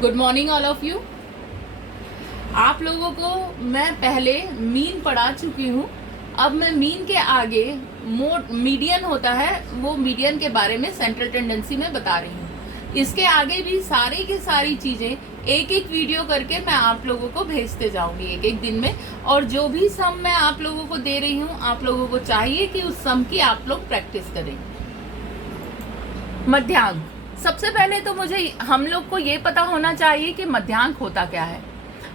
Good morning all of you. आप लोगों को मैं पहले मीन पढ़ा चुकी हूँ। अब मैं मीन के आगे मीडियन होता है, वो मीडियन के बारे में सेंट्रल टेंडेंसी में बता रही हूँ। इसके आगे भी सारी की सारी चीज़ें एक एक वीडियो करके मैं आप लोगों को भेजते जाऊंगी एक एक दिन में। और जो भी सम मैं आप लोगों को दे रही हूँ, आप लोगों को चाहिए कि उस सम की आप लोग प्रैक्टिस करें। मध्यांक, सबसे पहले तो हम लोग को ये पता होना चाहिए कि मध्यांक होता क्या है।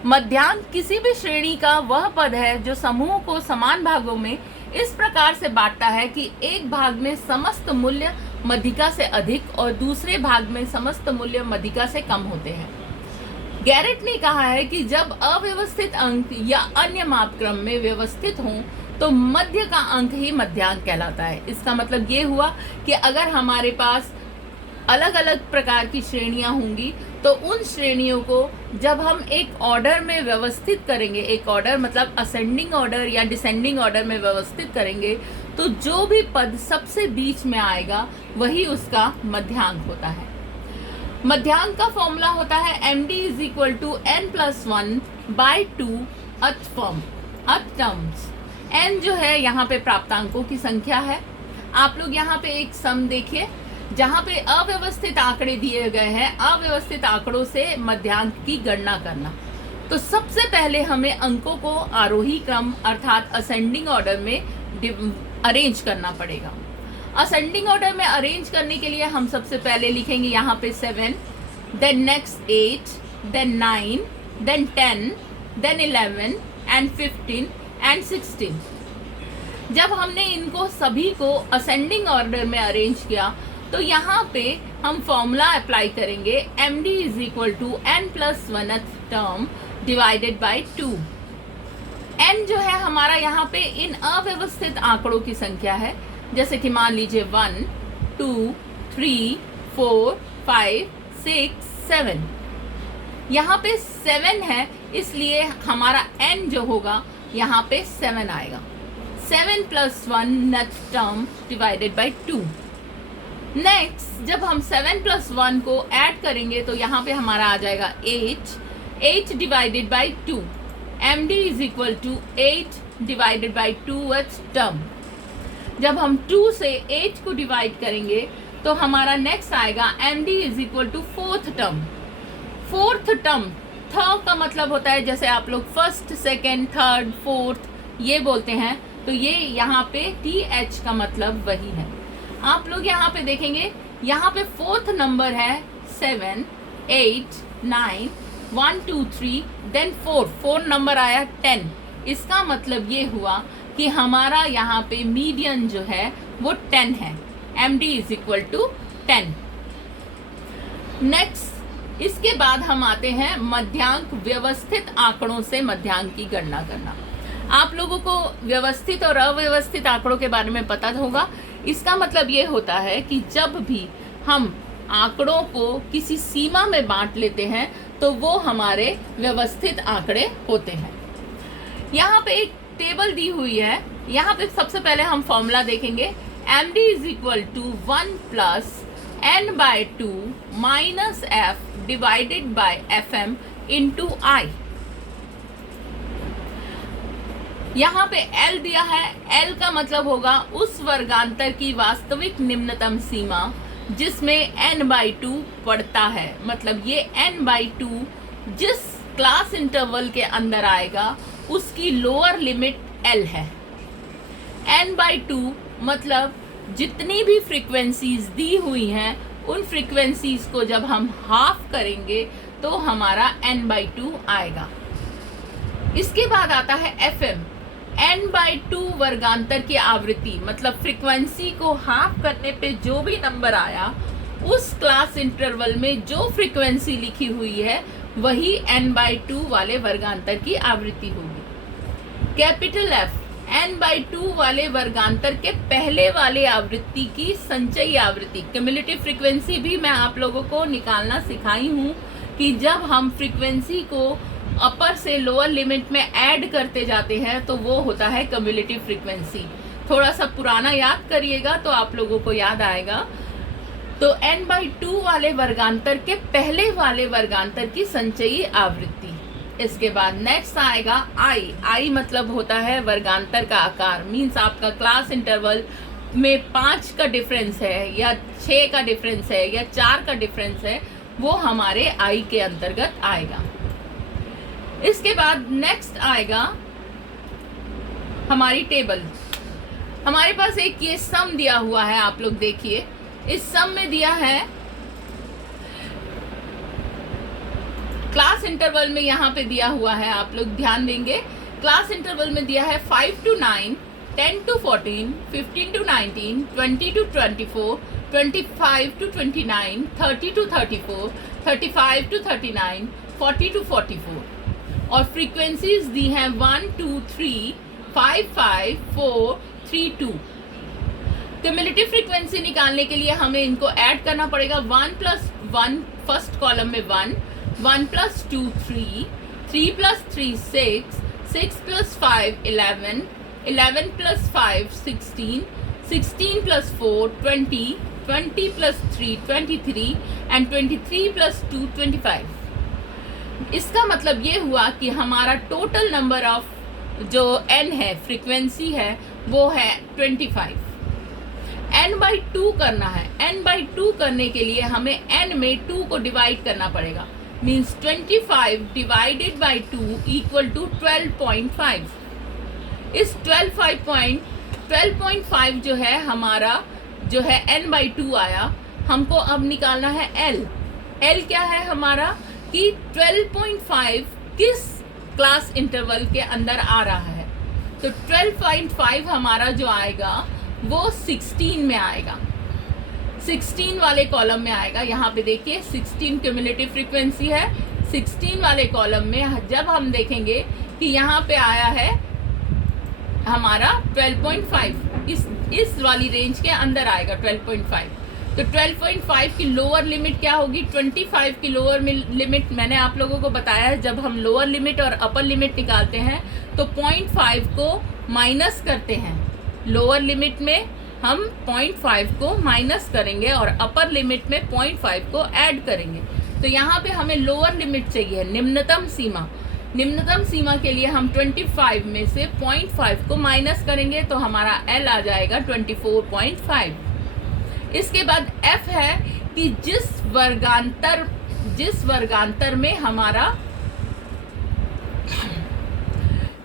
मध्यांक किसी भी श्रेणी का वह पद है जो समूह को समान भागों में इस प्रकार से बांटता है कि एक भाग में समस्त मूल्य मध्यिका से अधिक और दूसरे भाग में समस्त मूल्य मध्यिका से कम होते हैं। गैरेट ने कहा है कि जब अव्यवस्थित अंक या अन्य मापक्रम में व्यवस्थित हों तो मध्य का अंक ही मध्यांक कहलाता है। इसका मतलब ये हुआ कि अगर हमारे पास अलग अलग प्रकार की श्रेणियां होंगी तो उन श्रेणियों को जब हम एक ऑर्डर में व्यवस्थित करेंगे, एक ऑर्डर मतलब असेंडिंग ऑर्डर या डिसेंडिंग ऑर्डर में व्यवस्थित करेंगे, तो जो भी पद सबसे बीच में आएगा वही उसका मध्यांक होता है। मध्यांक का फॉर्मूला होता है md is equal to n+1/2 अथ टर्म्स। n जो है यहाँ पे प्राप्तांकों की संख्या है। आप लोग यहाँ पे एक सम देखिए जहाँ पे अव्यवस्थित आंकड़े दिए गए हैं, अव्यवस्थित आंकड़ों से मध्यांक की गणना करना। तो सबसे पहले हमें अंकों को आरोही क्रम अर्थात असेंडिंग ऑर्डर में अरेंज करना पड़ेगा। असेंडिंग ऑर्डर में अरेंज करने के लिए हम सबसे पहले लिखेंगे यहाँ पे 7, then next 8, then 9, then 10, then 11 and 15 and 16। जब हमने इनको सभी को असेंडिंग ऑर्डर में अरेंज किया तो यहाँ पे हम फॉर्मूला अप्लाई करेंगे md is equal to n+1 term divided by 2। n जो है हमारा यहाँ पे इन अव्यवस्थित आंकड़ों की संख्या है, जैसे कि मान लीजिए 1, 2, 3, 4, 5, 6, 7। यहाँ पे 7 है, इसलिए हमारा n जो होगा यहाँ पे 7 आएगा। 7+1 next term divided by 2। Next जब हम 7+1 को ऐड करेंगे तो यहाँ पे हमारा आ जाएगा 8 divided by 2। md is equal to 8 divided by 2th term. जब हम 2 से 8 को डिवाइड करेंगे तो हमारा नेक्स्ट आएगा md is equal to 4th term. 4th term, थ का मतलब होता है जैसे आप लोग फर्स्ट, सेकेंड, थर्ड, फोर्थ ये बोलते हैं, तो ये यहाँ पे th का मतलब वही है। आप लोग यहाँ पे देखेंगे, यहाँ पे 4th नंबर है 7, 8, 9, 1, 2, 3, देन 4 नंबर आया 10। इसका मतलब ये हुआ कि हमारा यहाँ पे मीडियन जो है वो 10 है। md is equal to 10। Next इसके बाद हम आते हैं मध्यांक व्यवस्थित आंकड़ों से मध्यांक की गणना करना। आप लोगों को व्यवस्थित और अव्यवस्थित आंकड़ों के बारे में पता होगा। इसका मतलब ये होता है कि जब भी हम आंकड़ों को किसी सीमा में बांट लेते हैं तो वो हमारे व्यवस्थित आंकड़े होते हैं। यहाँ पे एक टेबल दी हुई है, यहाँ पे सबसे पहले हम फॉर्मूला देखेंगे md is equal to 1+n/2 minus f divided by fm into i। यहाँ पे L दिया है, L का मतलब होगा उस वर्गांतर की वास्तविक निम्नतम सीमा जिसमें n/2 पड़ता है। मतलब ये n/2 जिस क्लास इंटरवल के अंदर आएगा उसकी लोअर लिमिट L है। n/2 मतलब जितनी भी फ्रीक्वेंसीज दी हुई हैं उन फ्रीक्वेंसीज को जब हम हाफ करेंगे तो हमारा n/2 आएगा। इसके बाद आता है fm। n/2 वर्गांतर की आवृत्ति मतलब फ्रीक्वेंसी को हाफ करने पे जो भी नंबर आया उस क्लास इंटरवल में जो फ्रीक्वेंसी लिखी हुई है वही n/2 वाले वर्गांतर की आवृत्ति होगी। कैपिटल F n/2 वाले वर्गांतर के पहले वाले आवृत्ति की संचयी आवृत्ति, क्यूमुलेटिव फ्रीक्वेंसी भी मैं आप लोगों को निकालना सिखाई हूँ कि जब हम फ्रीक्वेंसी को अपर से लोअर लिमिट में ऐड करते जाते हैं तो वो होता है क्यूमुलेटिव फ्रीक्वेंसी। थोड़ा सा पुराना याद करिएगा तो आप लोगों को याद आएगा। तो n/2 वाले वर्गांतर के पहले वाले वर्गांतर की संचयी आवृत्ति। इसके बाद नेक्स्ट आएगा i मतलब होता है वर्गांतर का आकार। मीन्स आपका क्लास इंटरवल में 5 का डिफरेंस है या 6 का डिफरेंस है या 4 का डिफरेंस है, वो हमारे i के अंतर्गत आएगा। इसके बाद नेक्स्ट आएगा हमारी टेबल। हमारे पास एक ये सम दिया हुआ है, आप लोग देखिए। इस सम में दिया है क्लास इंटरवल में, यहाँ पे दिया हुआ है, आप लोग ध्यान देंगे। क्लास इंटरवल में दिया है 5 to 9, 10 to 14, 15 to 19, 20 to 24, 25 to 29, 30 to 34, 35 to 39, 40 to 44। और फ्रीक्वेंसीज दी हैं 1 2 3 5 5 4 3 2। क्यूमुलेटिव फ्रीक्वेंसी निकालने के लिए हमें इनको ऐड करना पड़ेगा। 1 + 1 फर्स्ट कॉलम में 1, 1 + 2 3, 3 + 3 6, 6 + 5 11, 11 + 5 16, 16 + 4 20, 20 + 3 23 एंड 23 + 2 25। इसका मतलब ये हुआ कि हमारा टोटल नंबर ऑफ जो n है, फ्रीक्वेंसी है, वो है 25। n/2 करना है। n/2 करने के लिए हमें n में 2 को डिवाइड करना पड़ेगा। Means 25 divided by 2 equal to 12.5। इस 12.5 जो है हमारा जो है n/2 आया। हमको अब निकालना है l। l क्या है हमारा कि 12.5 किस क्लास इंटरवल के अंदर आ रहा है। तो 12.5 हमारा जो आएगा वो 16 में आएगा, 16 वाले कॉलम में आएगा। यहाँ पे देखिए 16 क्यूमुलेटिव फ्रीक्वेंसी है। 16 वाले कॉलम में जब हम देखेंगे कि यहाँ पे आया है हमारा 12.5, इस वाली रेंज के अंदर आएगा 12.5। तो 12.5 की लोअर लिमिट क्या होगी? 25 की लोअर लिमिट मैंने आप लोगों को बताया है। जब हम लोअर लिमिट और अपर लिमिट निकालते हैं तो 0.5 को माइनस करते हैं। लोअर लिमिट में हम 0.5 को माइनस करेंगे और अपर लिमिट में 0.5 को ऐड करेंगे। तो यहाँ पे हमें लोअर लिमिट चाहिए, निम्नतम सीमा। निम्नतम सीमा के लिए हम 25 में से 0.5 को माइनस करेंगे तो हमारा L आ जाएगा 24.5। इसके बाद F है कि जिस वर्गांतर में हमारा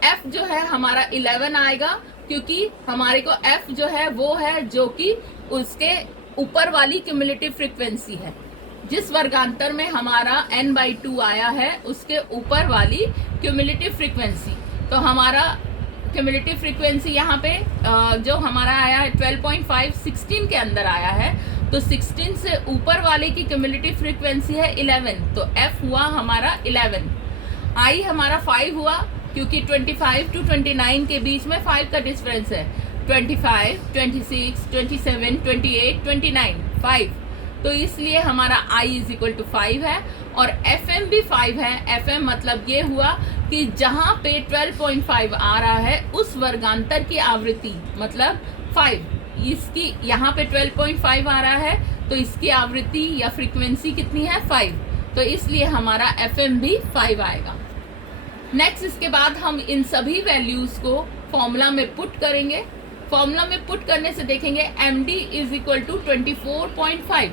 F जो है हमारा 11 आएगा, क्योंकि हमारे को F जो है वो है जो कि उसके ऊपर वाली क्यूमुलेटिव फ्रीक्वेंसी है। जिस वर्गांतर में हमारा n/2 आया है उसके ऊपर वाली क्यूमुलेटिव फ्रीक्वेंसी। तो हमारा क्यूमुलेटिव फ्रीक्वेंसी यहाँ पे जो हमारा आया है 12.5 16 के अंदर आया है। तो 16 से ऊपर वाले की क्यूमुलेटिव फ्रीक्वेंसी है 11। तो F हुआ हमारा 11। I हमारा 5 हुआ, क्योंकि 25 to 29 के बीच में 5 का डिफरेंस है। 25, 26, 27, 28, 29 5। तो इसलिए हमारा I = 5 है और FM भी 5 है। FM मतलब ये हुआ कि जहाँ पे 12.5 आ रहा है उस वर्गांतर की आवृत्ति मतलब 5। इसकी यहाँ पे 12.5 आ रहा है तो इसकी आवृत्ति या फ्रीक्वेंसी कितनी है? 5। तो इसलिए हमारा FM भी 5 आएगा। नेक्स्ट इसके बाद हम इन सभी वैल्यूज़ को फॉर्मूला में पुट करेंगे। फॉर्मूला में पुट करने से देखेंगे MD = 24.5।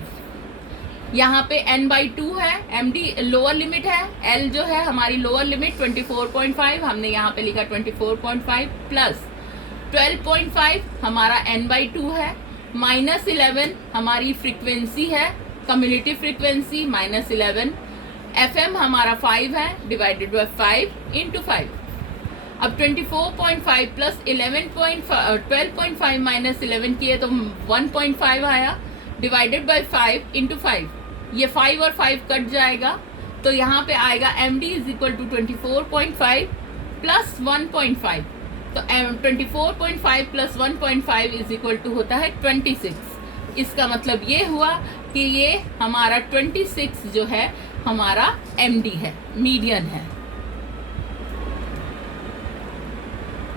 यहाँ पे n/2 है, MD लोअर लिमिट है, L जो है हमारी लोअर लिमिट 24.5, हमने यहाँ पे लिखा 24.5 प्लस 12.5 हमारा n/2 है, माइनस 11 हमारी फ्रीक्वेंसी है, कम्युलेटिव फ्रीक्वेंसी -11। FM हमारा 5 है डिवाइडेड बाय 5 इंटू 5। अब 24.5 प्लस 12.5 माइनस 11 किए तो 1.5 आया डिवाइडेड बाय 5 इंटू 5। ये 5 और 5 कट जाएगा तो यहाँ पे आएगा MD = 24.5 प्लस 1.5। तो 24.5 प्लस 1.5 होता है 26। इसका मतलब ये हुआ कि ये हमारा 26 जो है हमारा MD है, मीडियन है।